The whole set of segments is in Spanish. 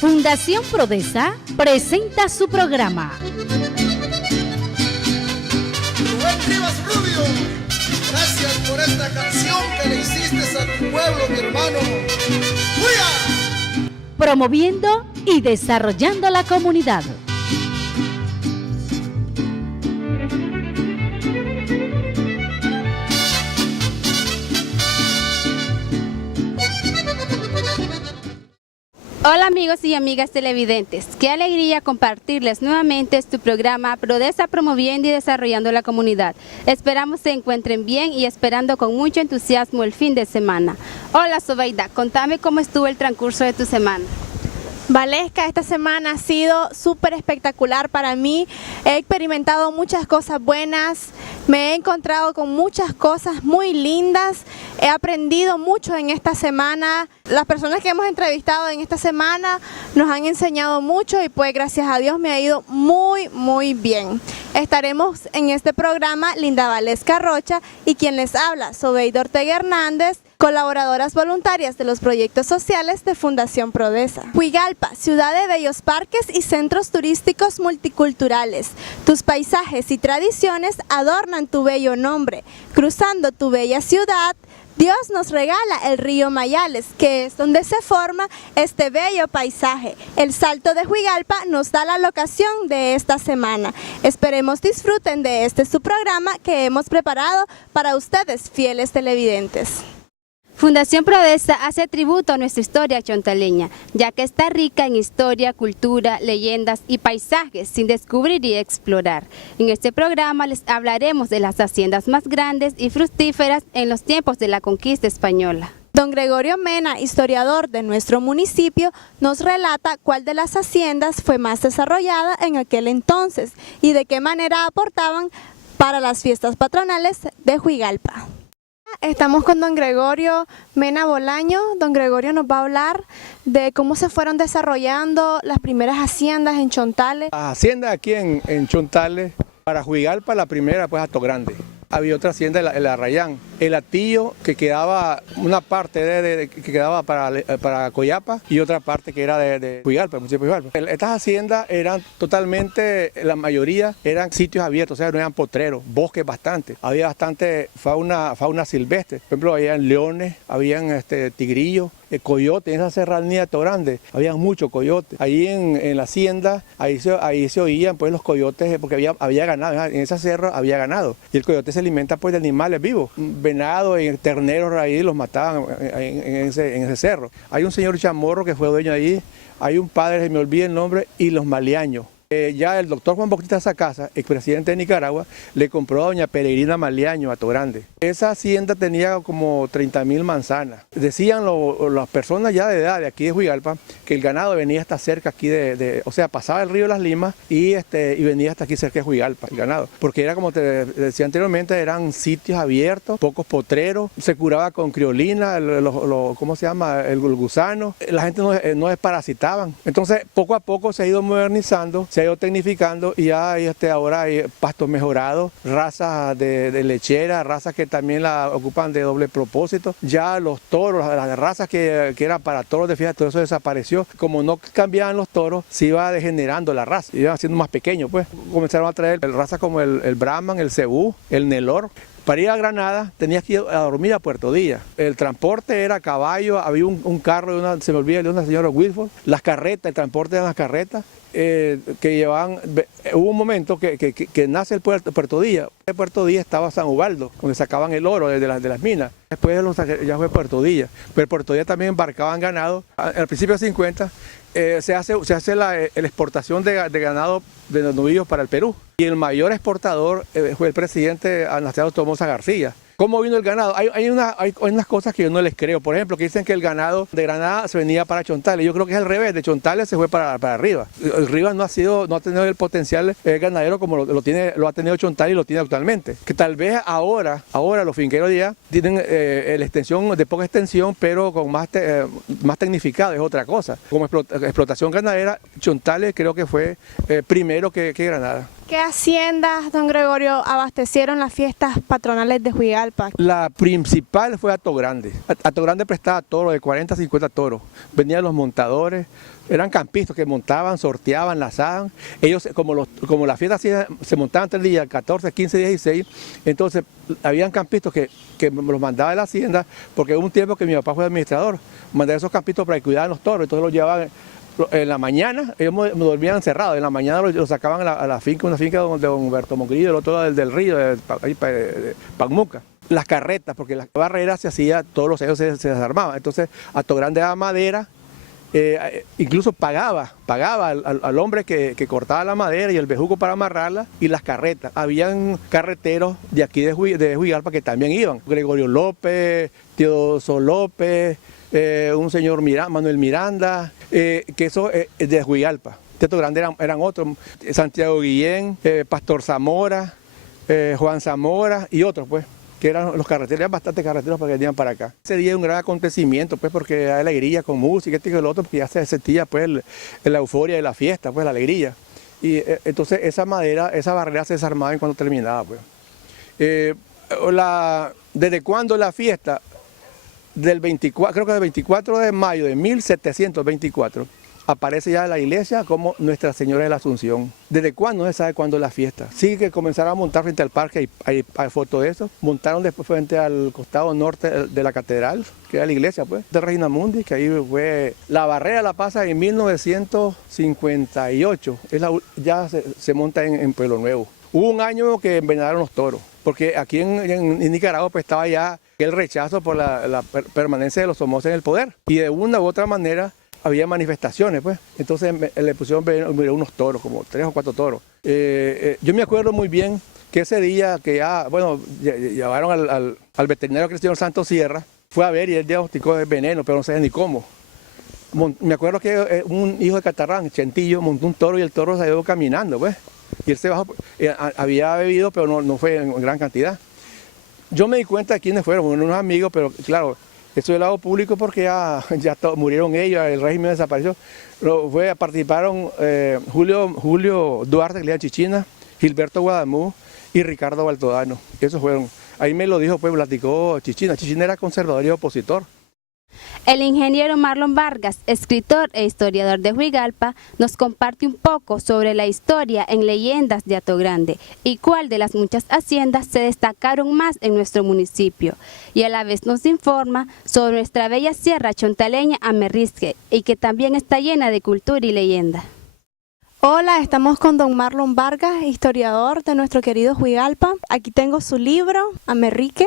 Fundación Prodesa presenta su programa. Rubén Rivas Rubio, gracias por esta canción que le hiciste a tu pueblo, mi hermano. ¡Fuya! Promoviendo y desarrollando la comunidad. Hola amigos y amigas televidentes, qué alegría compartirles nuevamente este programa Prodesa promoviendo y desarrollando la comunidad. Esperamos se encuentren bien y esperando con mucho entusiasmo el fin de semana. Hola Sobeida, contame cómo estuvo el transcurso de tu semana. Valesca, esta semana ha sido súper espectacular para mí. He experimentado muchas cosas buenas, me he encontrado con muchas cosas muy lindas, he aprendido mucho en esta semana. Las personas que hemos entrevistado en esta semana nos han enseñado mucho y pues gracias a Dios me ha ido muy bien. Estaremos en este programa Linda Valesca Rocha y quien les habla, Sobeida Ortega Hernández, colaboradoras voluntarias de los proyectos sociales de Fundación Prodesa. Huigalpa, ciudad de bellos parques y centros turísticos multiculturales. Tus paisajes y tradiciones adornan tu bello nombre. Cruzando tu bella ciudad, Dios nos regala el río Mayales, que es donde se forma este bello paisaje. El Salto de Huigalpa nos da la locación de esta semana. Esperemos disfruten de este su programa que hemos preparado para ustedes, fieles televidentes. Fundación Prodesa hace tributo a nuestra historia chontaleña, ya que está rica en historia, cultura, leyendas y paisajes sin descubrir y explorar. En este programa les hablaremos de las haciendas más grandes y fructíferas en los tiempos de la conquista española. Don Gregorio Mena, historiador de nuestro municipio, nos relata cuál de las haciendas fue más desarrollada en aquel entonces y de qué manera aportaban para las fiestas patronales de Huigalpa. Estamos con don Gregorio Mena Bolaño. Don Gregorio nos va a hablar de cómo se fueron desarrollando las primeras haciendas en Chontales. Las haciendas aquí en Chontales, para Huigalpa la primera pues Hato Grande. Había otra hacienda, el Arrayán, el Atillo, que quedaba una parte que quedaba para Coyapa y otra parte que era de Huigalpa, el municipio de Huigalpa. Estas haciendas eran totalmente, la mayoría eran sitios abiertos, o sea, no eran potreros, bosques bastante. Había bastante fauna silvestre, por ejemplo, habían leones, habían tigrillos, coyotes. En esa serranía de Hato Grande había muchos coyotes. Ahí en la hacienda, ahí se oían pues los coyotes, porque había ganado, en esa serra había ganado. Y el coyote se alimenta pues de animales vivos, venado y terneros ahí los mataban en ese cerro. Hay un señor Chamorro que fue dueño ahí, hay un padre, se me olvida el nombre, y los Maliaños. Ya el doctor Juan Bautista Sacasa, expresidente de Nicaragua, le compró a doña Peregrina Maliaño a Hato Grande. Esa hacienda tenía como 30.000 manzanas. Decían las personas ya de edad de aquí de Huigalpa que el ganado venía hasta cerca aquí o sea, pasaba el río Las Limas y venía hasta aquí cerca de Huigalpa, el ganado. Porque era como te decía anteriormente, eran sitios abiertos, pocos potreros, se curaba con criolina, ¿cómo se llama? El gusano. La gente no desparasitaban. Entonces, poco a poco se ha ido modernizando, se ha ido tecnificando y ya ahora hay pastos mejorados, razas de lechera, razas que también la ocupan de doble propósito. Ya los toros, las razas que eran para toros de fiesta, todo eso desapareció. Como no cambiaban los toros, se iba degenerando la raza, iban siendo más pequeños pues. Comenzaron a traer razas como el Brahman, el Cebú, el Nelor. Para ir a Granada tenías que ir a dormir a Puerto Díaz. El transporte era a caballo, había un carro, se me olvida, de una señora Wilford. Las carretas, el transporte eran las carretas. Que llevaban, hubo un momento que nace el Puerto Díaz. En Puerto Díaz estaba San Ubaldo, donde sacaban el oro de las minas. Después ya fue Puerto Díaz, pero Puerto Díaz también embarcaban ganado. Al principio de 50 se hace la exportación de ganado de los novillos para el Perú. Y el mayor exportador fue el presidente Anastasio Somoza García. ¿Cómo vino el ganado? Hay unas cosas que yo no les creo. Por ejemplo, que dicen que el ganado de Granada se venía para Chontales. Yo creo que es al revés. De Chontales se fue para Rivas. Rivas no ha tenido el potencial ganadero como lo ha tenido Chontales y lo tiene actualmente. Que tal vez ahora los finqueros ya tienen la extensión de poca extensión, pero con más tecnificado, es otra cosa. Como explotación ganadera, Chontales creo que fue primero que Granada. ¿Qué haciendas, don Gregorio, abastecieron las fiestas patronales de Juigalpa? La principal fue Hato Grande. Hato Grande prestaba toros de 40 a 50 toros. Venían los montadores, eran campistas que montaban, sorteaban, lazaban. Ellos, como las fiestas se montaban 3 días, 14, 15, 16, entonces habían campistas que los mandaba de la hacienda, porque hubo un tiempo que mi papá fue administrador, mandaba esos campistas para que cuidaran los toros, entonces los llevaban. En la mañana, ellos me dormían encerrados, en la mañana los sacaban a la finca, una finca de don Humberto Mongrillo, el otro del río, de Pagmuca. Las carretas, porque la barrera se hacía, todos los años se desarmaban, entonces Hato Grande daba madera, incluso pagaba al hombre que cortaba la madera y el bejuco para amarrarla, y las carretas. Habían carreteros de aquí de Juigalpa que también iban, Gregorio López, Teodoso López, un señor Manuel Miranda, que eso de Juigalpa. De Hato Grande eran otros, Santiago Guillén, Pastor Zamora, Juan Zamora y otros, pues, que eran los carreteros, eran bastantes carreteros para que venían para acá. Ese día es un gran acontecimiento, pues, porque hay alegría con música, y lo otro, porque ya se sentía, pues, la euforia de la fiesta, pues, la alegría. Y entonces esa barrera se desarmaba en cuando terminaba, pues. ¿Desde cuándo la fiesta? Del 24, creo que del 24 de mayo de 1724, aparece ya la iglesia como Nuestra Señora de la Asunción. ¿Desde cuándo? No se sabe cuándo la fiesta. Sí que comenzaron a montar frente al parque, hay fotos de eso. Montaron después frente al costado norte de la catedral, que era la iglesia, pues, de Regina Mundi, que ahí fue. La barrera la pasa en 1958, ya se monta en Pueblo Nuevo. Hubo un año que envenenaron los toros, porque aquí en Nicaragua pues, estaba ya el rechazo por la permanencia de los Somoza en el poder, y de una u otra manera había manifestaciones, pues. Entonces le pusieron unos toros, como 3 o 4 toros. Yo me acuerdo muy bien que ese día que llevaron al veterinario Cristiano Santos Sierra, fue a ver y él diagnosticó el veneno, pero no sé ni cómo. Me acuerdo que un hijo de Catarrán, Chentillo, montó un toro y el toro se iba caminando, pues. Y él se bajó, había bebido, pero no fue en gran cantidad. Yo me di cuenta de quiénes fueron, unos amigos, pero claro, eso del lado público porque ya murieron ellos, el régimen desapareció. Participaron Julio Duarte, que le Chichina, Gilberto Guadamú y Ricardo Baltodano. Esos fueron. Ahí me lo dijo, pues platicó Chichina. Chichina era conservador y opositor. El ingeniero Marlon Vargas, escritor e historiador de Juigalpa, nos comparte un poco sobre la historia en leyendas de Hato Grande y cuál de las muchas haciendas se destacaron más en nuestro municipio, y a la vez nos informa sobre nuestra bella sierra chontaleña Amerrisque, y que también está llena de cultura y leyenda. Hola, estamos con don Marlon Vargas, historiador de nuestro querido Juigalpa. Aquí tengo su libro, Amerrisque,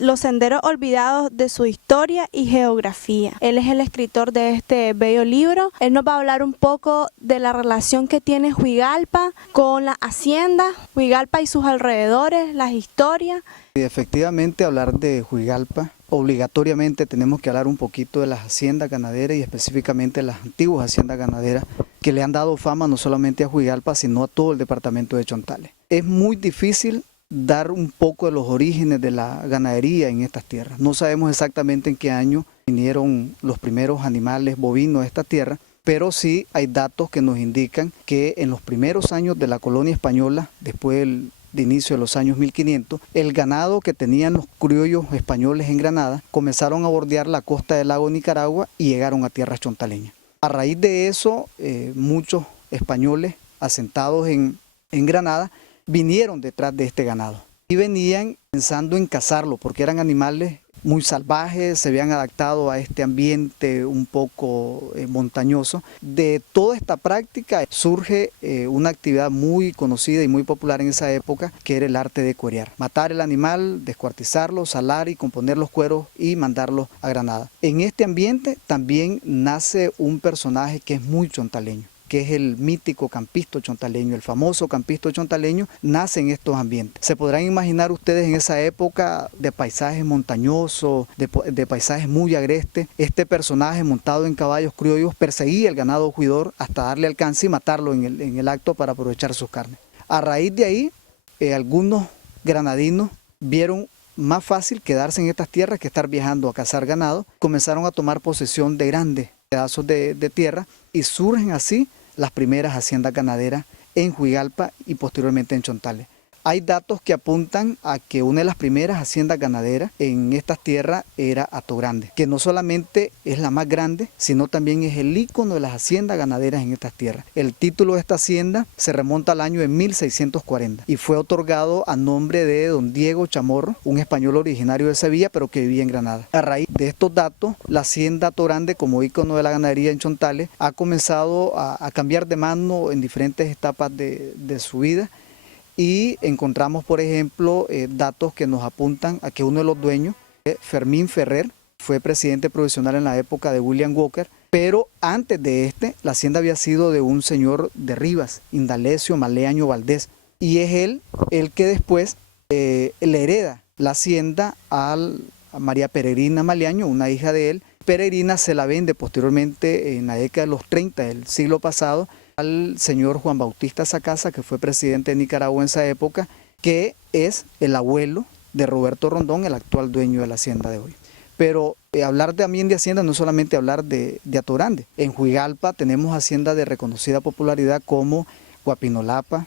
Los senderos olvidados de su historia y geografía. Él es el escritor de este bello libro. Él nos va a hablar un poco de la relación que tiene Juigalpa con la hacienda, Juigalpa y sus alrededores, las historias. Y efectivamente, hablar de Juigalpa, obligatoriamente tenemos que hablar un poquito de las haciendas ganaderas y específicamente las antiguas haciendas ganaderas que le han dado fama no solamente a Juigalpa, sino a todo el departamento de Chontales. Es muy difícil dar un poco de los orígenes de la ganadería en estas tierras. No sabemos exactamente en qué año vinieron los primeros animales bovinos a esta tierra, pero sí hay datos que nos indican que en los primeros años de la colonia española, después de inicio de los años 1500, el ganado que tenían los criollos españoles en Granada comenzaron a bordear la costa del lago Nicaragua y llegaron a tierras chontaleñas. A raíz de eso, muchos españoles asentados en Granada vinieron detrás de este ganado y venían pensando en cazarlo porque eran animales muy salvajes, se habían adaptado a este ambiente un poco montañoso. De toda esta práctica surge una actividad muy conocida y muy popular en esa época, que era el arte de cuerear. Matar el animal, descuartizarlo, salar y componer los cueros y mandarlos a Granada. En este ambiente también nace un personaje que es muy chontaleño, que es el mítico campisto chontaleño, el famoso campisto chontaleño, nace en estos ambientes. Se podrán imaginar ustedes en esa época de paisajes montañosos, de paisajes muy agrestes. Este personaje montado en caballos criollos perseguía el ganado juidor hasta darle alcance y matarlo en el acto para aprovechar sus carnes. A raíz de ahí, algunos granadinos vieron más fácil quedarse en estas tierras que estar viajando a cazar ganado. Comenzaron a tomar posesión de grandes pedazos de tierra y surgen así las primeras haciendas ganaderas en Juigalpa y posteriormente en Chontales. Hay datos que apuntan a que una de las primeras haciendas ganaderas en estas tierras era Hato Grande, que no solamente es la más grande, sino también es el ícono de las haciendas ganaderas en estas tierras. El título de esta hacienda se remonta al año de 1640 y fue otorgado a nombre de don Diego Chamorro, un español originario de Sevilla, pero que vivía en Granada. A raíz de estos datos, la hacienda Hato Grande, como ícono de la ganadería en Chontales, ha comenzado a cambiar de mano en diferentes etapas de su vida. Y encontramos, por ejemplo, datos que nos apuntan a que uno de los dueños, Fermín Ferrer, fue presidente provisional en la época de William Walker, pero antes de la hacienda había sido de un señor de Rivas, Indalecio Maleaño Valdés, y es él el que después le hereda la hacienda a María Peregrina Maleaño, una hija de él. Peregrina se la vende posteriormente en la década de los 30 del siglo pasado, al señor Juan Bautista Sacasa, que fue presidente de Nicaragua en esa época, que es el abuelo de Roberto Rondón, el actual dueño de la hacienda de hoy. Pero hablar también de hacienda no es solamente hablar de Hato Grande. En Juigalpa tenemos haciendas de reconocida popularidad como Guapinolapa,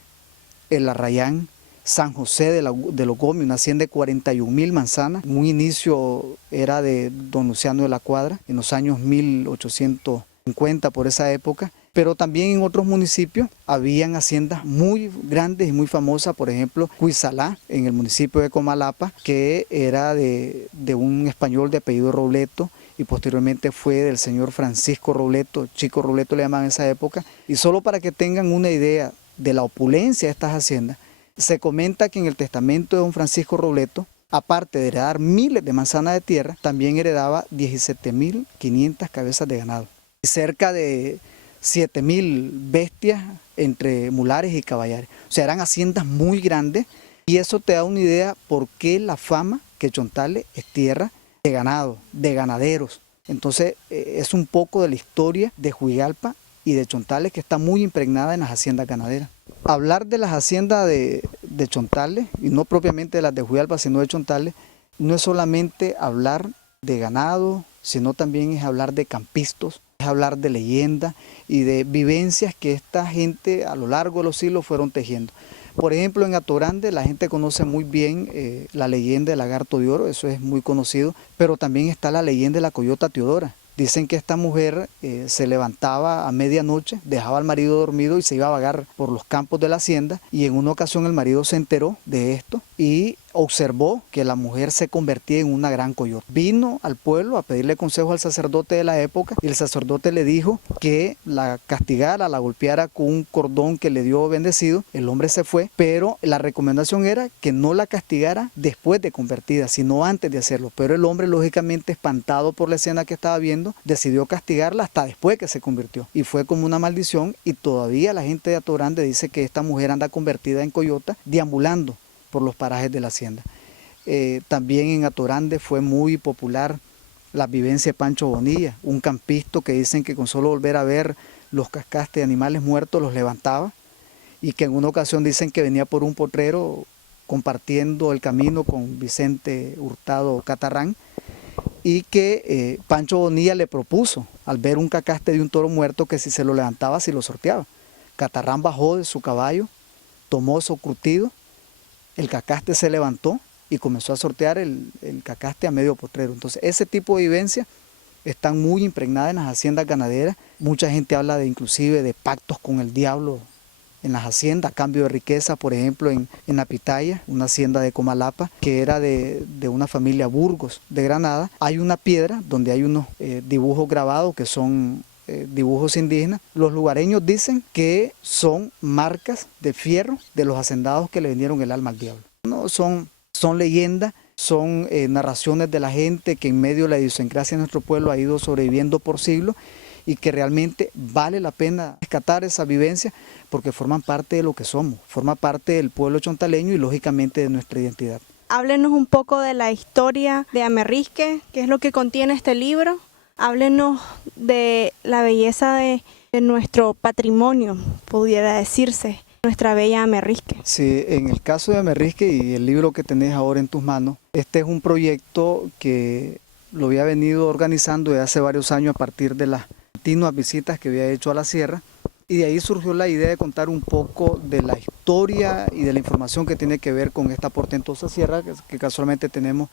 El Arrayán, San José de los Gómez, una hacienda de 41.000 manzanas. En un inicio era de don Luciano de la Cuadra, en los años 1850 por esa época. Pero también en otros municipios habían haciendas muy grandes y muy famosas, por ejemplo, Cuizalá, en el municipio de Comalapa, que era de un español de apellido Robleto, y posteriormente fue del señor Francisco Robleto, Chico Robleto le llamaban en esa época. Y solo para que tengan una idea de la opulencia de estas haciendas, se comenta que en el testamento de don Francisco Robleto, aparte de heredar miles de manzanas de tierra, también heredaba 17.500 cabezas de ganado. Y cerca de 7.000 bestias entre mulares y caballares. O sea, eran haciendas muy grandes y eso te da una idea por qué la fama que Chontales es tierra de ganado, de ganaderos. Entonces es un poco de la historia de Juigalpa y de Chontales que está muy impregnada en las haciendas ganaderas. Hablar de las haciendas de Chontales, y no propiamente de las de Juigalpa, sino de Chontales, no es solamente hablar de ganado, sino también es hablar de campistos, es hablar de leyenda y de vivencias que esta gente a lo largo de los siglos fueron tejiendo. Por ejemplo, en Hato Grande la gente conoce muy bien la leyenda del lagarto de oro, eso es muy conocido, pero también está la leyenda de la coyota Teodora. Dicen que esta mujer se levantaba a medianoche, dejaba al marido dormido y se iba a vagar por los campos de la hacienda, y en una ocasión el marido se enteró de esto y observó que la mujer se convertía en una gran coyota. Vino al pueblo a pedirle consejo al sacerdote de la época y el sacerdote le dijo que la castigara, la golpeara con un cordón que le dio bendecido. El hombre se fue, pero la recomendación era que no la castigara después de convertida, sino antes de hacerlo. Pero el hombre, lógicamente espantado por la escena que estaba viendo, decidió castigarla hasta después que se convirtió. Y fue como una maldición, y todavía la gente de Hato Grande dice que esta mujer anda convertida en coyota, deambulando por los parajes de la hacienda. También en Hato Grande fue muy popular la vivencia de Pancho Bonilla, un campista que dicen que con solo volver a ver los cascastes de animales muertos los levantaba, y que en una ocasión dicen que venía por un potrero compartiendo el camino con Vicente Hurtado Catarrán, y que Pancho Bonilla le propuso, al ver un cacaste de un toro muerto, que si se lo levantaba, si lo sorteaba. Catarrán bajó de su caballo, tomó su curtido, el cacaste se levantó y comenzó a sortear el cacaste a medio potrero. Entonces ese tipo de vivencias están muy impregnadas en las haciendas ganaderas. Mucha gente habla inclusive de pactos con el diablo en las haciendas, a cambio de riqueza. Por ejemplo, en La Pitaya, una hacienda de Comalapa, que era de una familia Burgos de Granada, hay una piedra donde hay unos dibujos grabados que son dibujos indígenas. Los lugareños dicen que son marcas de fierro de los hacendados que le vendieron el alma al diablo. No, son leyendas, son narraciones de la gente que en medio de la idiosincrasia de nuestro pueblo ha ido sobreviviendo por siglos, y que realmente vale la pena rescatar esa vivencia porque forman parte de lo que somos, forma parte del pueblo chontaleño y lógicamente de nuestra identidad. Háblenos un poco de la historia de Amerrisque, qué es lo que contiene este libro. Háblenos de la belleza de nuestro patrimonio, pudiera decirse, nuestra bella Amerrisque. Sí, en el caso de Amerrisque y el libro que tenés ahora en tus manos, este es un proyecto que lo había venido organizando desde hace varios años a partir de las continuas visitas que había hecho a la sierra, Y de ahí surgió la idea de contar un poco de la historia y de la información que tiene que ver con esta portentosa sierra que casualmente tenemos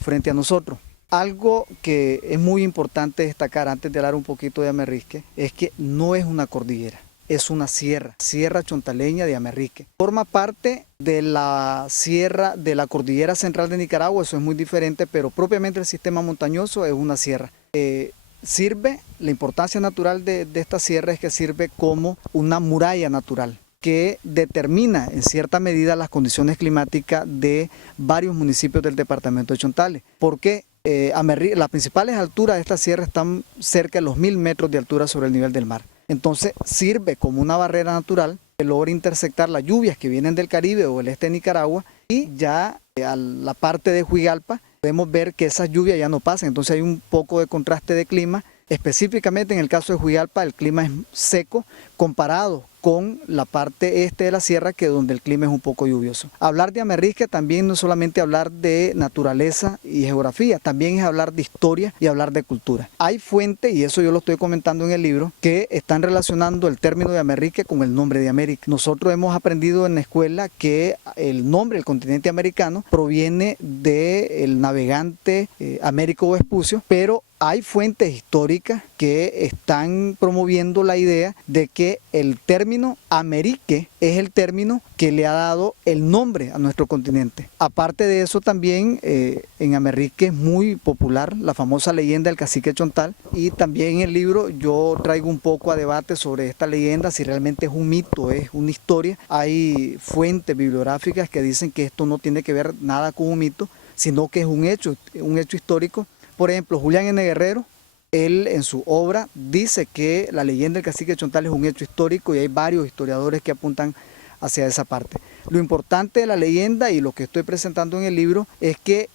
frente a nosotros. Algo que es muy importante destacar antes de hablar un poquito de Amerrisque es que no es una cordillera, es una sierra, Sierra Chontaleña de Amerrisque. Forma parte de la sierra de la cordillera central de Nicaragua, eso es muy diferente, pero propiamente el sistema montañoso es una sierra. La importancia natural de esta sierra es que sirve como una muralla natural que determina en cierta medida las condiciones climáticas de varios municipios del departamento de Chontales. ¿Por qué? Las principales alturas de esta sierra están cerca de los 1000 metros de altura sobre el nivel del mar. Entonces sirve como una barrera natural que logra intersectar las lluvias que vienen del Caribe o el este de Nicaragua, y ya a la parte de Huigalpa podemos ver que esas lluvias ya no pasan, entonces hay un poco de contraste de clima. Específicamente en el caso de Huigalpa el clima es seco comparado con la parte este de la sierra, que donde el clima es un poco lluvioso. Hablar de Amerrisque también no es solamente hablar de naturaleza y geografía, también es hablar de historia y hablar de cultura. Hay fuentes, y eso yo lo estoy comentando en el libro, que están relacionando el término de Amerrisque con el nombre de América. Nosotros hemos aprendido en la escuela que el nombre del continente americano proviene del navegante Américo Vespucio, pero hay fuentes históricas que están promoviendo la idea de que el término Amérique es el término que le ha dado el nombre a nuestro continente. Aparte de eso, también en Amerrisque es muy popular la famosa leyenda del cacique Chontal, y también en el libro yo traigo un poco a debate sobre esta leyenda, si realmente es un mito, es una historia. Hay fuentes bibliográficas que dicen que esto no tiene que ver nada con un mito, sino que es un hecho histórico. Por ejemplo, Julián N. Guerrero, él en su obra dice que la leyenda del cacique Chontal es un hecho histórico, y hay varios historiadores que apuntan hacia esa parte. Lo importante de la leyenda y lo que estoy presentando en el libro es que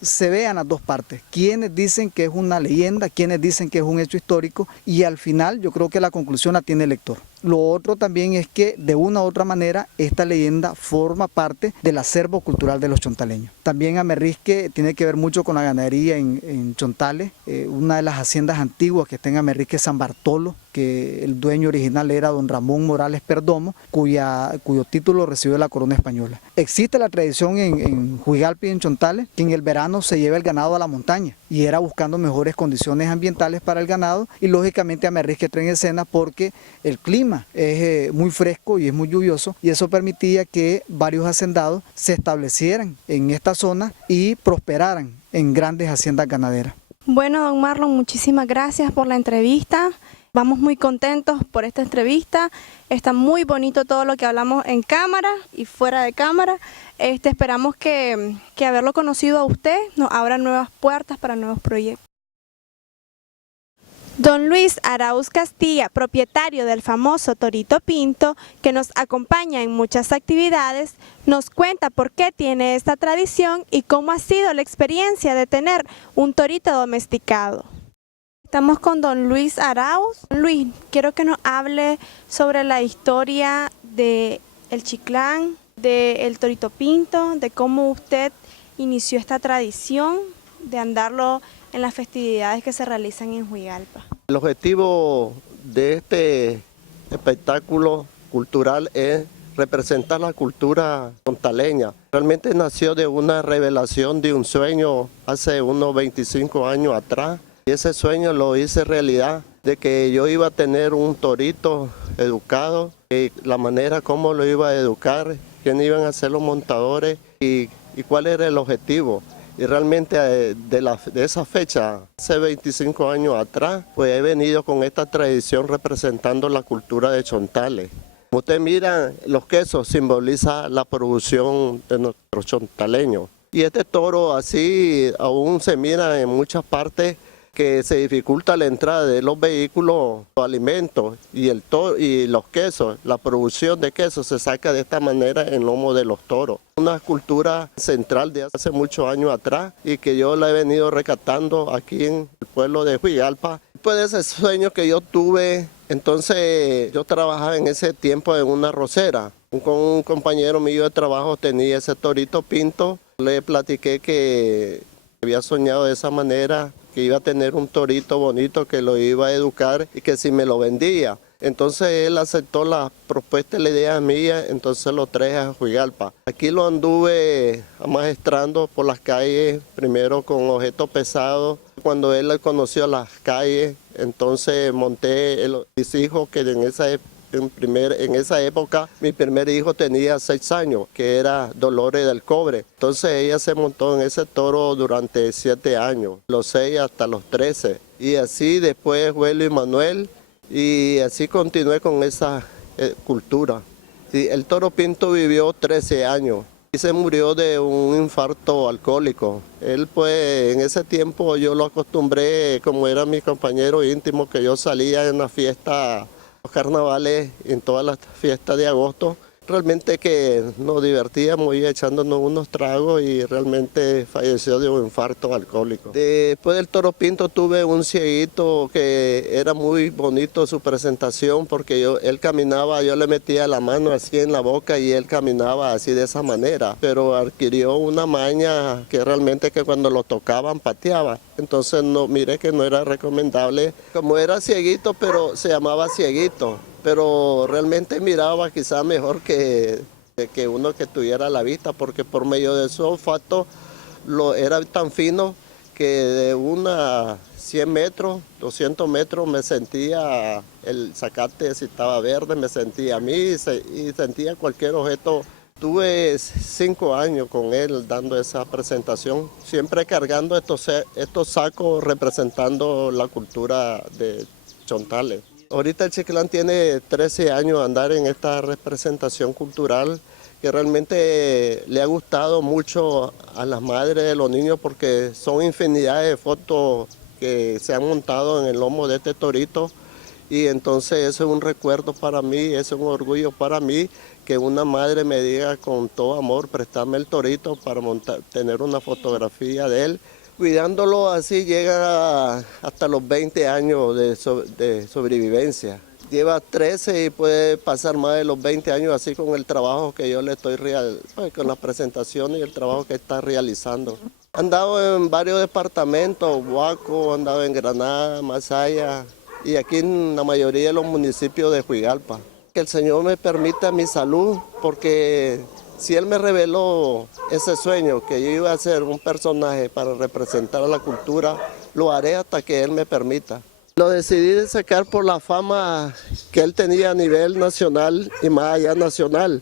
se vean las dos partes, quienes dicen que es una leyenda, quienes dicen que es un hecho histórico, y al final yo creo que la conclusión la tiene el lector. Lo otro también es que de una u otra manera esta leyenda forma parte del acervo cultural de los chontaleños. También Amerrisque tiene que ver mucho con la ganadería en Chontales. Una de las haciendas antiguas que está en Amerrisque es San Bartolo, que el dueño original era don Ramón Morales Perdomo, cuyo título recibió la corona española. Existe la tradición en Huigalpa y en Chontales que en el verano se lleva el ganado a la montaña, y era buscando mejores condiciones ambientales para el ganado, y lógicamente Amerrisque entra en escena porque el clima es muy fresco y es muy lluvioso, y eso permitía que varios hacendados se establecieran en esta zona y prosperaran en grandes haciendas ganaderas. Bueno, don Marlon, muchísimas gracias por la entrevista. Vamos muy contentos por esta entrevista. Está muy bonito todo lo que hablamos en cámara y fuera de cámara. Esperamos que haberlo conocido a usted nos abra nuevas puertas para nuevos proyectos. Don Luis Arauz Castilla, propietario del famoso Torito Pinto, que nos acompaña en muchas actividades, nos cuenta por qué tiene esta tradición y cómo ha sido la experiencia de tener un torito domesticado. Estamos con don Luis Arauz. Luis, quiero que nos hable sobre la historia del Chiclán, del Torito Pinto, de cómo usted inició esta tradición de andarlo en las festividades que se realizan en Huigalpa. El objetivo de este espectáculo cultural es representar la cultura chontaleña. Realmente nació de una revelación de un sueño hace unos 25 años atrás, y ese sueño lo hice realidad, de que yo iba a tener un torito educado, y la manera como lo iba a educar, quiénes iban a ser los montadores y cuál era el objetivo. Y realmente de esa fecha, hace 25 años atrás, pues he venido con esta tradición representando la cultura de Chontales. Como usted mira, los quesos simbolizan la producción de nuestros chontaleños. Y este toro así aún se mira en muchas partes, que se dificulta la entrada de los vehículos, los alimentos y los quesos. La producción de quesos se saca de esta manera en lomo de los toros. Una cultura central de hace muchos años atrás, y que yo la he venido rescatando aquí en el pueblo de Huigalpa. Después de ese sueño que yo tuve, entonces yo trabajaba en ese tiempo en una arrocera. Con un compañero mío de trabajo tenía ese Torito Pinto. Le platiqué que había soñado de esa manera, que iba a tener un torito bonito, que lo iba a educar y que si me lo vendía, Entonces él aceptó la propuesta y la idea mía, entonces lo traje a Juigalpa. Aquí lo anduve amaestrando por las calles, primero con objetos pesados. Cuando él conoció las calles, entonces monté mis hijos, que en esa época mi primer hijo tenía 6 años, que era Dolores del Cobre. Entonces ella se montó en ese toro durante 7 años, los 6 hasta los 13. Y así después Huelo y Manuel, y así continué con esa cultura. Sí, el Toro Pinto vivió 13 años y se murió de un infarto alcohólico. Él pues en ese tiempo yo lo acostumbré, como era mi compañero íntimo, que yo salía en la fiesta, los carnavales, en todas las fiestas de agosto. Realmente que nos divertíamos y echándonos unos tragos, y realmente falleció de un infarto alcohólico. Después del Toro Pinto tuve un cieguito que era muy bonito su presentación, porque él caminaba, yo le metía la mano así en la boca y él caminaba así de esa manera, pero adquirió una maña que realmente que cuando lo tocaban pateaba. Entonces no, miré que no era recomendable. Como era cieguito, pero se llamaba cieguito, pero realmente miraba quizá mejor que uno que tuviera la vista, porque por medio de su olfato era tan fino que de una 100 metros, 200 metros me sentía el zacate si estaba verde, me sentía a mí y sentía cualquier objeto. Tuve 5 años con él dando esa presentación, siempre cargando estos sacos representando la cultura de Chontales. Ahorita el Chiquilán tiene 13 años de andar en esta representación cultural, que realmente le ha gustado mucho a las madres de los niños, porque son infinidad de fotos que se han montado en el lomo de este torito, y entonces eso es un recuerdo para mí, eso es un orgullo para mí, que una madre me diga con todo amor, préstame el torito para tener una fotografía de él. Cuidándolo así llega hasta los 20 años de sobrevivencia. Lleva 13 y puede pasar más de los 20 años así con el trabajo que yo le estoy con las presentaciones y el trabajo que está realizando. He andado en varios departamentos, Huaco, he andado en Granada, Masaya y aquí en la mayoría de los municipios de Juigalpa. Que el Señor me permita mi salud, porque si Él me reveló ese sueño que yo iba a ser un personaje para representar a la cultura, lo haré hasta que Él me permita. Lo decidí de sacar por la fama que Él tenía a nivel nacional y más allá nacional,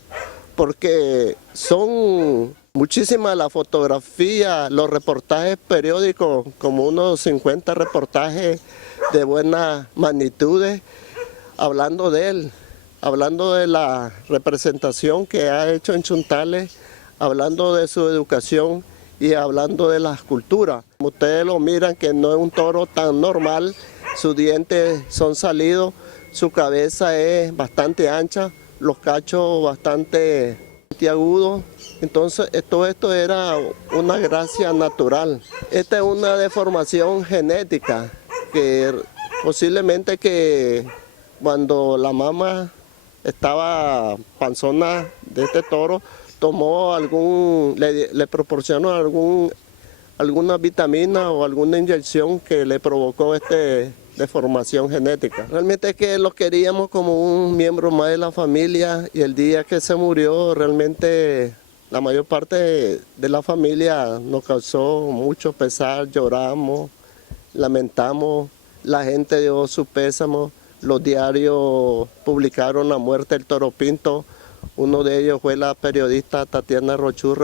porque son muchísimas las fotografías, los reportajes periódicos, como unos 50 reportajes de buenas magnitudes, hablando de Él. Hablando de la representación que ha hecho en Chontales, hablando de su educación y hablando de las culturas. Como ustedes lo miran, que no es un toro tan normal, sus dientes son salidos, su cabeza es bastante ancha, los cachos bastante agudos. Entonces todo esto era una gracia natural. Esta es una deformación genética que posiblemente que cuando la mamá estaba panzona de este toro, tomó le proporcionó alguna vitamina o alguna inyección que le provocó esta deformación genética. Realmente es que lo queríamos como un miembro más de la familia, y el día que se murió realmente la mayor parte de la familia nos causó mucho pesar, lloramos, lamentamos, la gente dio su pésamo. Los diarios publicaron la muerte del Toro Pinto. Uno de ellos fue la periodista Tatiana Rochú,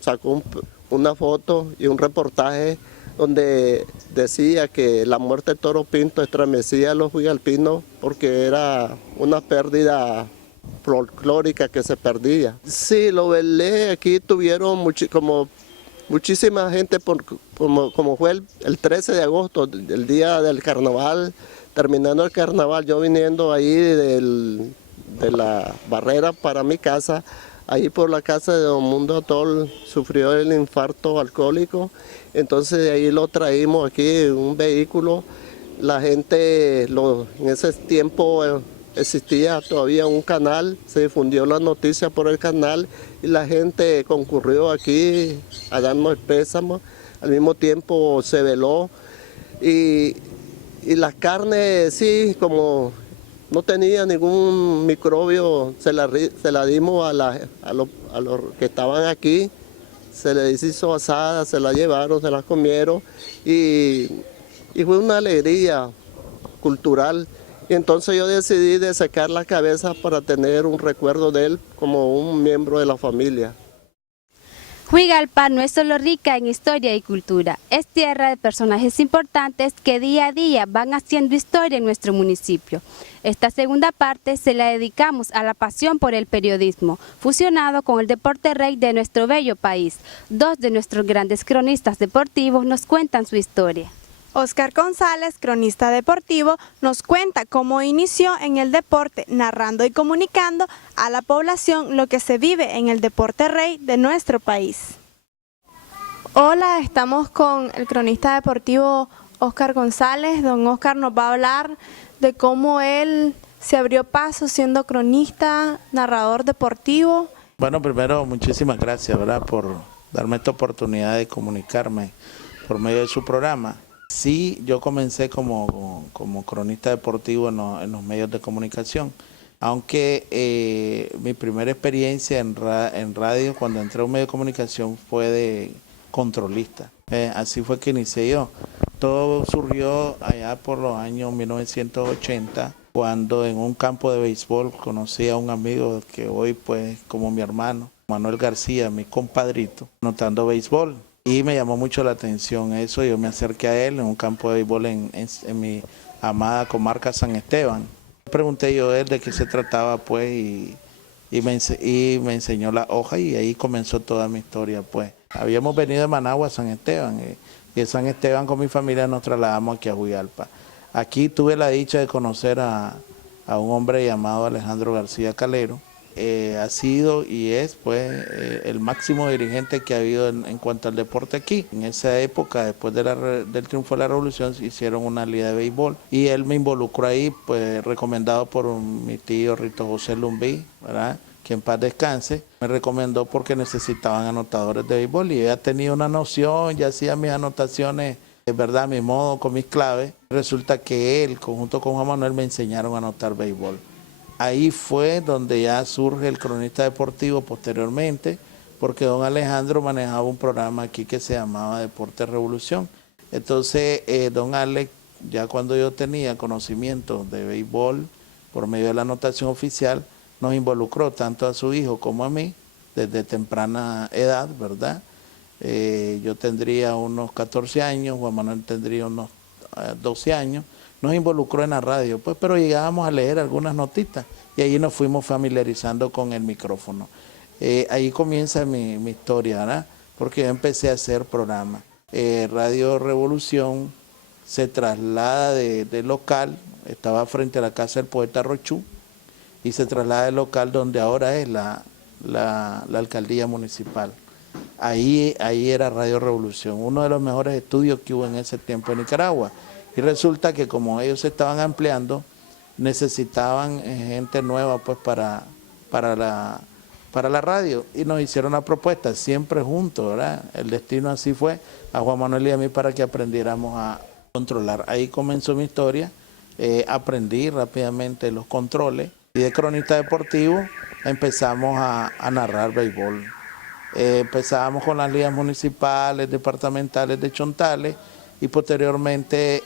sacó una foto y un reportaje donde decía que la muerte del Toro Pinto estremecía a los juigalpinos porque era una pérdida folclórica que se perdía. Sí, lo velé, aquí tuvieron muchísima gente, como fue el 13 de agosto, el día del carnaval. Terminando el carnaval, yo viniendo ahí de la barrera para mi casa, ahí por la casa de Don Mundo Atol, sufrió el infarto alcohólico, entonces de ahí lo traímos aquí en un vehículo. La gente, en ese tiempo existía todavía un canal, se difundió la noticia por el canal y la gente concurrió aquí a darnos el pésamo, al mismo tiempo se veló y las carnes, sí, como no tenía ningún microbio, se la dimos a los que estaban aquí, se les hizo asada, se la llevaron, se la comieron y fue una alegría cultural. Y entonces yo decidí de sacar la cabeza para tener un recuerdo de él como un miembro de la familia. Huigalpa no es solo rica en historia y cultura, es tierra de personajes importantes que día a día van haciendo historia en nuestro municipio. Esta segunda parte se la dedicamos a la pasión por el periodismo, fusionado con el deporte rey de nuestro bello país. Dos de nuestros grandes cronistas deportivos nos cuentan su historia. Oscar González, cronista deportivo, nos cuenta cómo inició en el deporte, narrando y comunicando a la población lo que se vive en el deporte rey de nuestro país. Hola, estamos con el cronista deportivo Oscar González. Don Oscar nos va a hablar de cómo él se abrió paso siendo cronista, narrador deportivo. Bueno, primero muchísimas gracias, ¿verdad?, por darme esta oportunidad de comunicarme por medio de su programa. Sí, yo comencé como cronista deportivo en los medios de comunicación, aunque mi primera experiencia en radio cuando entré a un medio de comunicación fue de controlista. Así fue que inicié yo. Todo surgió allá por los años 1980, cuando en un campo de béisbol conocí a un amigo que hoy pues como mi hermano, Manuel García, mi compadrito, anotando béisbol. Y me llamó mucho la atención eso, yo me acerqué a él en un campo de béisbol en mi amada comarca San Esteban. Pregunté yo a él de qué se trataba pues y me enseñó la hoja y ahí comenzó toda mi historia pues. Habíamos venido de Managua a San Esteban y de San Esteban con mi familia nos trasladamos aquí a Huigalpa. Aquí tuve la dicha de conocer a un hombre llamado Alejandro García Calero. Ha sido y es pues el máximo dirigente que ha habido en cuanto al deporte aquí. En esa época, después del triunfo de la revolución, se hicieron una liga de béisbol y él me involucró ahí, pues recomendado por mi tío Rito José Lumbí, ¿verdad?, que en paz descanse. Me recomendó porque necesitaban anotadores de béisbol y ella tenía una noción, ya hacía mis anotaciones, ¿verdad?, a mi modo, con mis claves. Resulta que él, junto con Juan Manuel, me enseñaron a anotar béisbol. Ahí fue donde ya surge el cronista deportivo posteriormente, porque don Alejandro manejaba un programa aquí que se llamaba Deporte Revolución. Entonces, don Alex, ya cuando yo tenía conocimiento de béisbol por medio de la anotación oficial, nos involucró tanto a su hijo como a mí desde temprana edad, ¿verdad? Yo tendría unos 14 años, Juan Manuel tendría unos 12 años. Nos involucró en la radio, pues, pero llegábamos a leer algunas notitas y ahí nos fuimos familiarizando con el micrófono. Ahí comienza mi historia, ¿verdad?, porque yo empecé a hacer programas. Radio Revolución se traslada de local, estaba frente a la casa del poeta Rochú, y se traslada de local donde ahora es la alcaldía municipal. Ahí era Radio Revolución, uno de los mejores estudios que hubo en ese tiempo en Nicaragua. Y resulta que como ellos se estaban ampliando, necesitaban gente nueva pues para la radio y nos hicieron una propuesta, siempre juntos, ¿verdad? El destino así fue, a Juan Manuel y a mí para que aprendiéramos a controlar. Ahí comenzó mi historia, aprendí rápidamente los controles y de cronista deportivo empezamos a narrar béisbol. Empezábamos con las ligas municipales, departamentales de Chontales, y posteriormente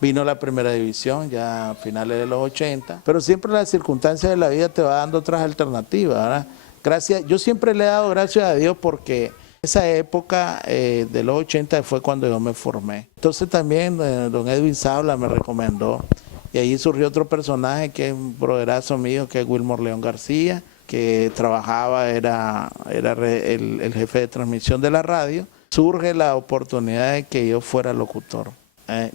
vino la primera división, ya a finales de los 80, pero siempre las circunstancias de la vida te va dando otras alternativas, ¿verdad? Yo siempre le he dado gracias a Dios porque esa época de los 80 fue cuando yo me formé. Entonces también don Edwin Sabla me recomendó y ahí surgió otro personaje que es un broderazo mío, que es Wilmor León García, que trabajaba, era el jefe de transmisión de la radio. Surge la oportunidad de que yo fuera locutor.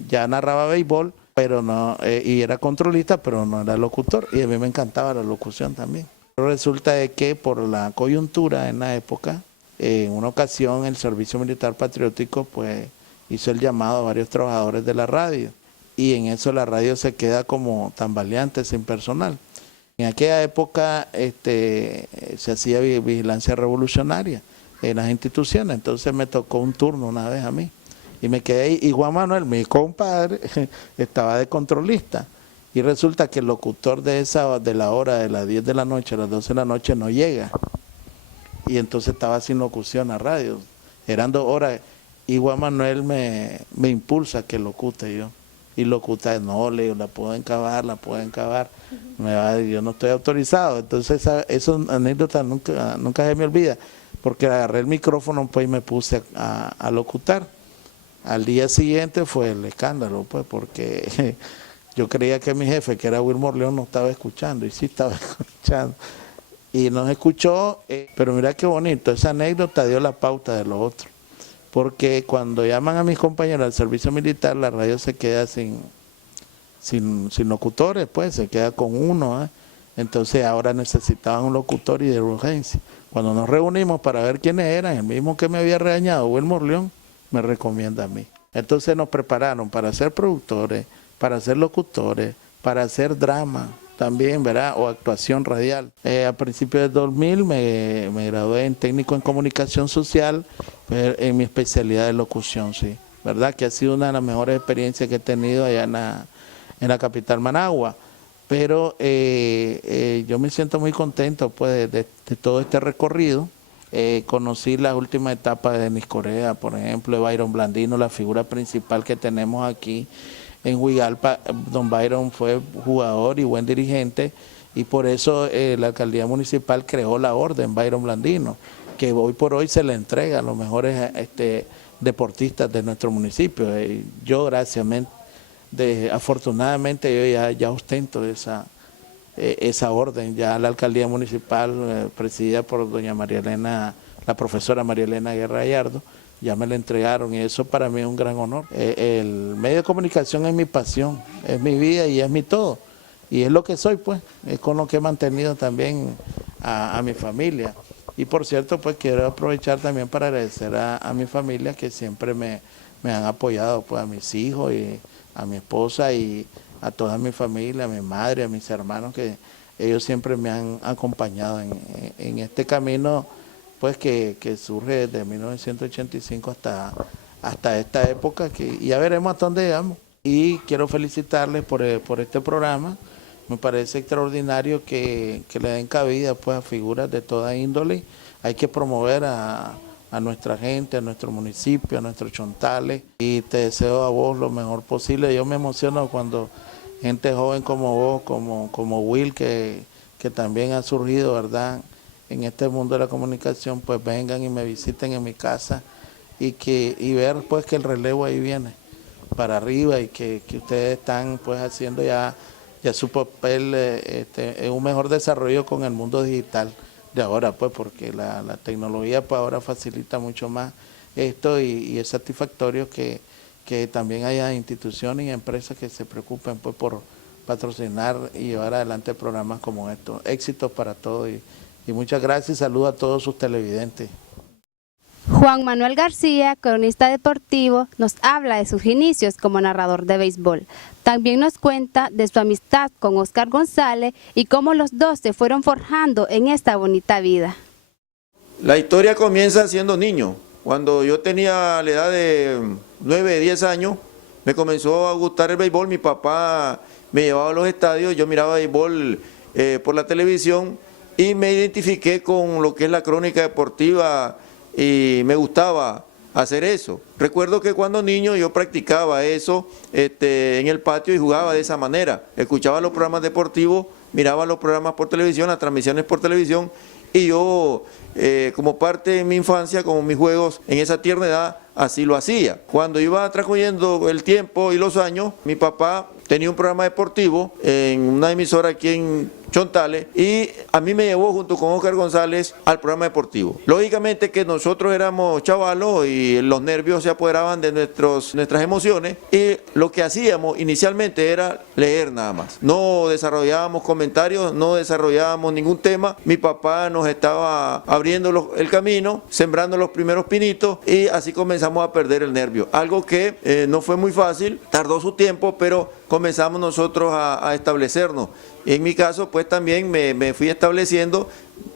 Ya narraba béisbol, pero no, y era controlista, pero no era locutor. Y a mí me encantaba la locución también. Pero resulta de que por la coyuntura en la época, en una ocasión el Servicio Militar Patriótico pues hizo el llamado a varios trabajadores de la radio. Y en eso la radio se queda como tambaleante, sin personal. En aquella época se hacía vigilancia revolucionaria en las instituciones, entonces me tocó un turno una vez a mí y me quedé ahí, y Juan Manuel, mi compadre, estaba de controlista y y resulta que el locutor de la hora de las 10 de la noche a las 12 de la noche no llega. Y entonces estaba sin locución a radio. Eran 2 horas. Y Juan Manuel me impulsa que locute yo. Y locuta, no, le digo, la pueden cavar. Yo no estoy autorizado. Entonces esa anécdota nunca se me olvida. Porque agarré el micrófono pues, y me puse a locutar. Al día siguiente fue el escándalo, pues, porque yo creía que mi jefe, que era Wilmor León, no estaba escuchando. Y sí estaba escuchando. Y nos escuchó, pero mira qué bonito, esa anécdota dio la pauta de lo otro. Porque cuando llaman a mis compañeros al servicio militar, la radio se queda sin locutores, pues se queda con uno. Entonces ahora necesitaban un locutor y de urgencia. Cuando nos reunimos para ver quiénes eran, el mismo que me había regañado, Wilmor León, me recomienda a mí. Entonces nos prepararon para ser productores, para ser locutores, para hacer drama también, ¿verdad? O actuación radial. A principios del 2000 me gradué en técnico en comunicación social, en mi especialidad de locución, sí. ¿Verdad? Que ha sido una de las mejores experiencias que he tenido allá en la capital Managua. Pero yo me siento muy contento pues, de todo este recorrido. Conocí las últimas etapas de Denis Corea, por ejemplo, de Byron Blandino, la figura principal que tenemos aquí en Huigalpa. Don Byron fue jugador y buen dirigente y por eso la alcaldía municipal creó la orden Byron Blandino, que hoy por hoy se le entrega a los mejores deportistas de nuestro municipio. Yo afortunadamente yo ya ostento esa orden, ya la alcaldía municipal presidida por doña María Elena, la profesora María Elena Guerra Gallardo, ya me la entregaron y eso para mí es un gran honor. El medio de comunicación es mi pasión, es mi vida y es mi todo. Y es lo que soy, pues, es con lo que he mantenido también a mi familia. Y por cierto, pues quiero aprovechar también para agradecer a mi familia que siempre me han apoyado, pues a mis hijos y a mi esposa y a toda mi familia, a mi madre, a mis hermanos, que ellos siempre me han acompañado en este camino pues que surge desde 1985 hasta esta época, que ya veremos hasta dónde llegamos. Y quiero felicitarles por este programa. Me parece extraordinario que le den cabida pues, a figuras de toda índole. Hay que promover a nuestra gente, a nuestro municipio, a nuestros chontales. Y te deseo a vos lo mejor posible. Yo me emociono cuando gente joven como vos, como Will, que también ha surgido, ¿verdad?, en este mundo de la comunicación, pues vengan y me visiten en mi casa y ver pues que el relevo ahí viene para arriba y que ustedes están pues haciendo ya su papel en un mejor desarrollo con el mundo digital de ahora, pues porque la tecnología pues ahora facilita mucho más esto y es satisfactorio que también haya instituciones y empresas que se preocupen pues por patrocinar y llevar adelante programas como estos. Éxitos para todos y muchas gracias y saludos a todos sus televidentes. Juan Manuel García, cronista deportivo, nos habla de sus inicios como narrador de béisbol. También nos cuenta de su amistad con Oscar González y cómo los dos se fueron forjando en esta bonita vida. La historia comienza siendo niño. Cuando yo tenía la edad de 9, 10 años, me comenzó a gustar el béisbol. Mi papá me llevaba a los estadios, yo miraba béisbol por la televisión y me identifiqué con lo que es la crónica deportiva y me gustaba hacer eso. Recuerdo que cuando niño yo practicaba eso en el patio y jugaba de esa manera. Escuchaba los programas deportivos, miraba los programas por televisión, las transmisiones por televisión y yo como parte de mi infancia, como mis juegos en esa tierna edad, así lo hacía. Cuando iba transcurriendo el tiempo y los años, mi papá tenía un programa deportivo en una emisora aquí en Chontales y a mí me llevó junto con Oscar González al programa deportivo. Lógicamente que nosotros éramos chavalos y los nervios se apoderaban de nuestras emociones y lo que hacíamos inicialmente era leer nada más. No desarrollábamos comentarios, no desarrollábamos ningún tema. Mi papá nos estaba abriendo el camino, sembrando los primeros pinitos y así comenzamos a perder el nervio. Algo que no fue muy fácil, tardó su tiempo, pero comenzamos nosotros a establecernos. En mi caso, pues también me fui estableciendo,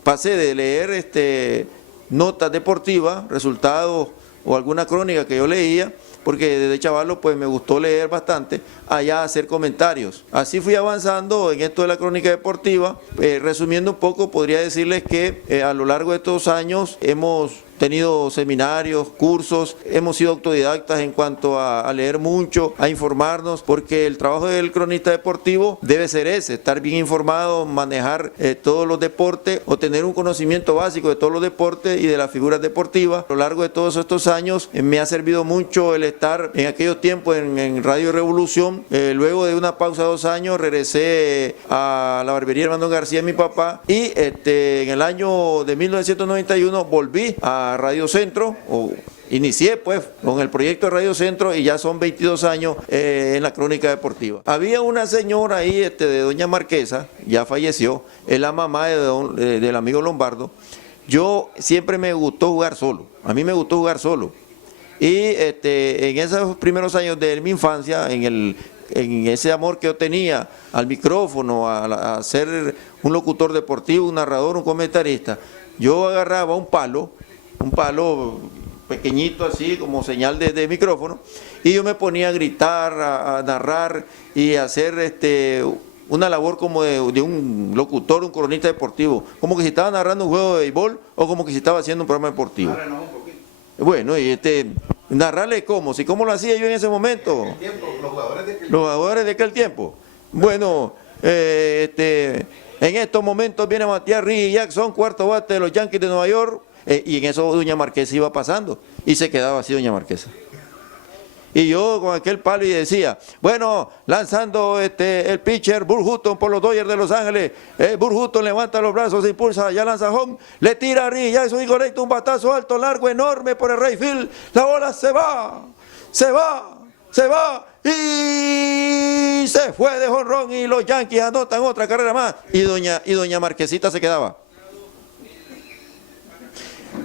pasé de leer notas deportivas, resultados o alguna crónica que yo leía, porque desde chavalo pues me gustó leer bastante, allá hacer comentarios. Así fui avanzando en esto de la crónica deportiva. Resumiendo un poco, podría decirles que a lo largo de estos años hemos tenido seminarios, cursos, hemos sido autodidactas en cuanto a leer mucho, a informarnos, porque el trabajo del cronista deportivo debe ser ese, estar bien informado, manejar todos los deportes o tener un conocimiento básico de todos los deportes y de las figuras deportivas. A lo largo de todos estos años me ha servido mucho el estar en aquellos tiempos en Radio Revolución. Luego de una pausa de 2 años regresé a la barbería Hermano García de mi papá y en el año de 1991 volví a Radio Centro, inicié pues con el proyecto de Radio Centro y ya son 22 años en la crónica deportiva. Había una señora ahí de doña Marquesa, ya falleció, es la mamá del amigo Lombardo. Yo siempre me gustó jugar solo, a mí me gustó jugar solo. Y en esos primeros años de mi infancia, en ese amor que yo tenía al micrófono, a ser un locutor deportivo, un narrador, un comentarista, yo agarraba un palo pequeñito así como señal de micrófono y yo me ponía a gritar, a narrar y a hacer una labor como de un locutor, un cronista deportivo, como que si estaba narrando un juego de béisbol o como que si estaba haciendo un programa deportivo. Bueno, y narrarle cómo lo hacía yo en ese momento. Los jugadores de aquel tiempo. Bueno, en estos momentos viene Matías Riggi Jackson, cuarto bate de los Yankees de Nueva York. Y en eso doña Marquesa iba pasando y se quedaba así doña Marquesa. Y yo con aquel palo y decía, bueno, lanzando el pitcher Burr Hutton por los Dodgers de Los Ángeles. Burr Hutton levanta los brazos, se impulsa, ya lanza home, le tira a Riggi Jackson incorrecto, un batazo alto, largo, enorme por el right field. La bola se va y se fue de jonrón y los Yankees anotan otra carrera más. Y doña Marquesita se quedaba.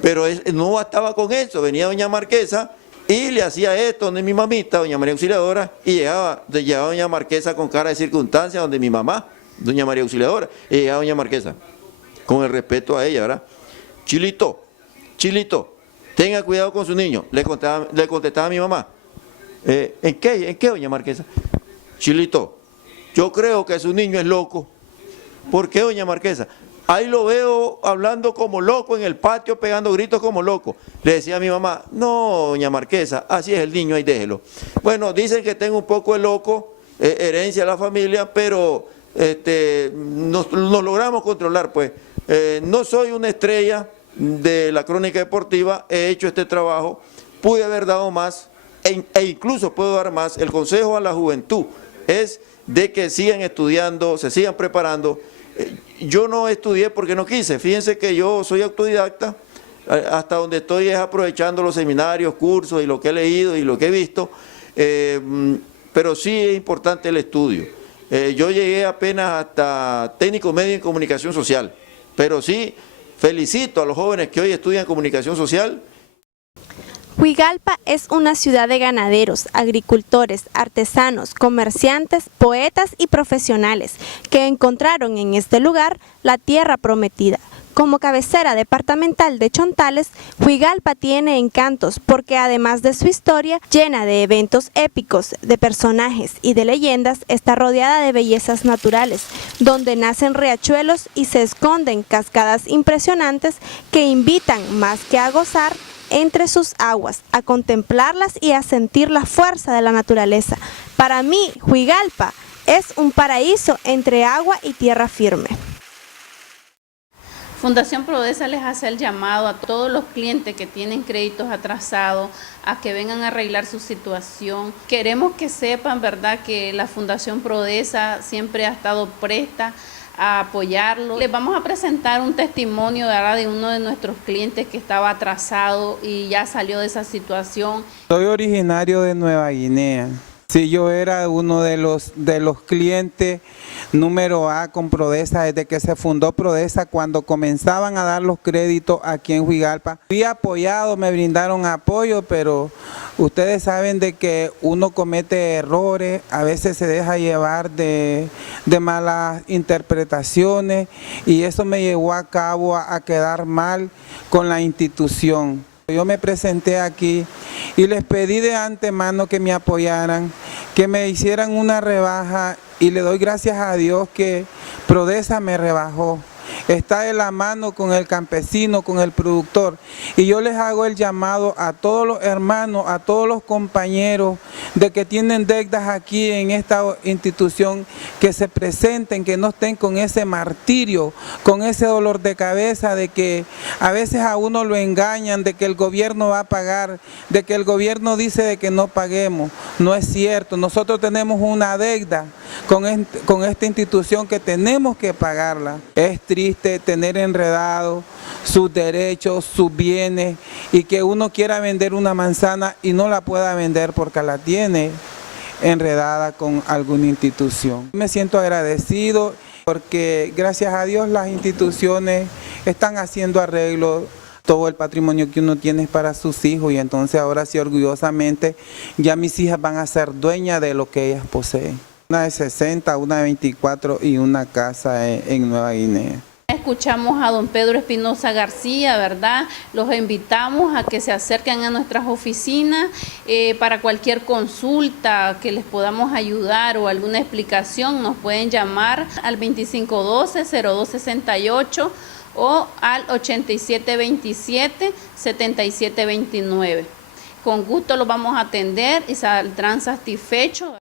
Pero no bastaba con eso, venía doña Marquesa y le hacía esto donde mi mamita, doña María Auxiliadora, y llegaba doña Marquesa con cara de circunstancia donde mi mamá, doña María Auxiliadora, y llegaba doña Marquesa, con el respeto a ella, ¿verdad? Chilito, tenga cuidado con su niño, le contestaba a mi mamá. ¿En qué, doña Marquesa? Chilito, yo creo que su niño es loco. ¿Por qué, doña Marquesa? Ahí lo veo hablando como loco en el patio, pegando gritos como loco. Le decía a mi mamá, no, doña Marquesa, así es el niño, ahí déjelo. Bueno, dicen que tengo un poco de loco, herencia de la familia, pero nos logramos controlar, pues. No soy una estrella de la crónica deportiva, he hecho este trabajo, pude haber dado más e incluso puedo dar más. El consejo a la juventud es de que sigan estudiando, se sigan preparando. Yo no estudié porque no quise, fíjense que yo soy autodidacta, hasta donde estoy es aprovechando los seminarios, cursos y lo que he leído y lo que he visto, pero sí es importante el estudio. Yo llegué apenas hasta técnico medio en comunicación social, pero sí felicito a los jóvenes que hoy estudian comunicación social. Juigalpa es una ciudad de ganaderos, agricultores, artesanos, comerciantes, poetas y profesionales que encontraron en este lugar la tierra prometida. Como cabecera departamental de Chontales, Juigalpa tiene encantos porque además de su historia llena de eventos épicos, de personajes y de leyendas, está rodeada de bellezas naturales, donde nacen riachuelos y se esconden cascadas impresionantes que invitan más que a gozar entre sus aguas, a contemplarlas y a sentir la fuerza de la naturaleza. Para mí, Juigalpa es un paraíso entre agua y tierra firme. Fundación Prodesa les hace el llamado a todos los clientes que tienen créditos atrasados a que vengan a arreglar su situación. Queremos que sepan, ¿verdad?, que la Fundación Prodesa siempre ha estado presta a apoyarlo. Les vamos a presentar un testimonio, ¿verdad?, de uno de nuestros clientes que estaba atrasado y ya salió de esa situación. Soy originario de Nueva Guinea. Sí, yo era uno de los clientes número A con Prodesa desde que se fundó Prodesa, cuando comenzaban a dar los créditos aquí en Juigalpa. Fui apoyado, me brindaron apoyo, pero ustedes saben de que uno comete errores, a veces se deja llevar de malas interpretaciones y eso me llevó a cabo a quedar mal con la institución. Yo me presenté aquí y les pedí de antemano que me apoyaran, que me hicieran una rebaja y le doy gracias a Dios que Prodesa me rebajó. Está de la mano con el campesino, con el productor. Y yo les hago el llamado a todos los hermanos, a todos los compañeros de que tienen deudas aquí en esta institución, que se presenten, que no estén con ese martirio, con ese dolor de cabeza de que a veces a uno lo engañan, de que el gobierno va a pagar, de que el gobierno dice de que no paguemos. No es cierto, nosotros tenemos una deuda con esta institución que tenemos que pagarla. Es triste tener enredado sus derechos, sus bienes y que uno quiera vender una manzana y no la pueda vender porque la tiene enredada con alguna institución. Me siento agradecido porque gracias a Dios las instituciones están haciendo arreglos. Todo el patrimonio que uno tiene es para sus hijos y entonces ahora sí orgullosamente ya mis hijas van a ser dueñas de lo que ellas poseen. Una de 60, una de 24 y una casa en Nueva Guinea. Escuchamos a don Pedro Espinosa García, ¿verdad? Los invitamos a que se acerquen a nuestras oficinas para cualquier consulta que les podamos ayudar o alguna explicación. Nos pueden llamar al 2512-0268 o al 8727-7729. Con gusto los vamos a atender y saldrán satisfechos.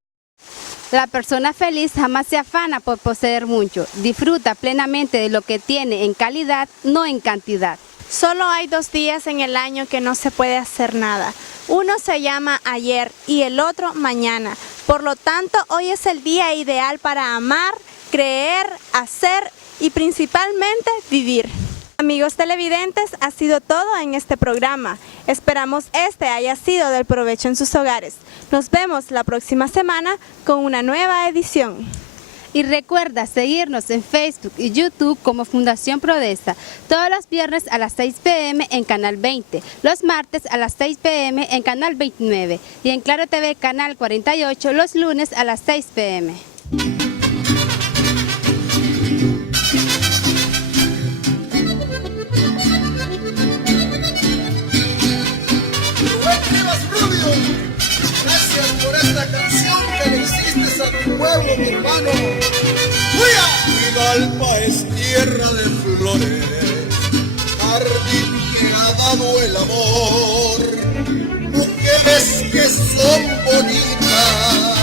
La persona feliz jamás se afana por poseer mucho, disfruta plenamente de lo que tiene en calidad, no en cantidad. Solo hay 2 días en el año que no se puede hacer nada. Uno se llama ayer y el otro mañana. Por lo tanto, hoy es el día ideal para amar, creer, hacer y principalmente vivir. Amigos televidentes, ha sido todo en este programa. Esperamos este haya sido del provecho en sus hogares. Nos vemos la próxima semana con una nueva edición. Y recuerda seguirnos en Facebook y YouTube como Fundación Prodesa, todos los viernes a las 6 p.m. en Canal 20, los martes a las 6 p.m. en Canal 29 y en Claro TV Canal 48 los lunes a las 6 p.m. Gracias por esta canción que le hiciste a tu pueblo, mi hermano. Puigalpa es tierra de flores, jardín que ha dado el amor, mujeres que son bonitas.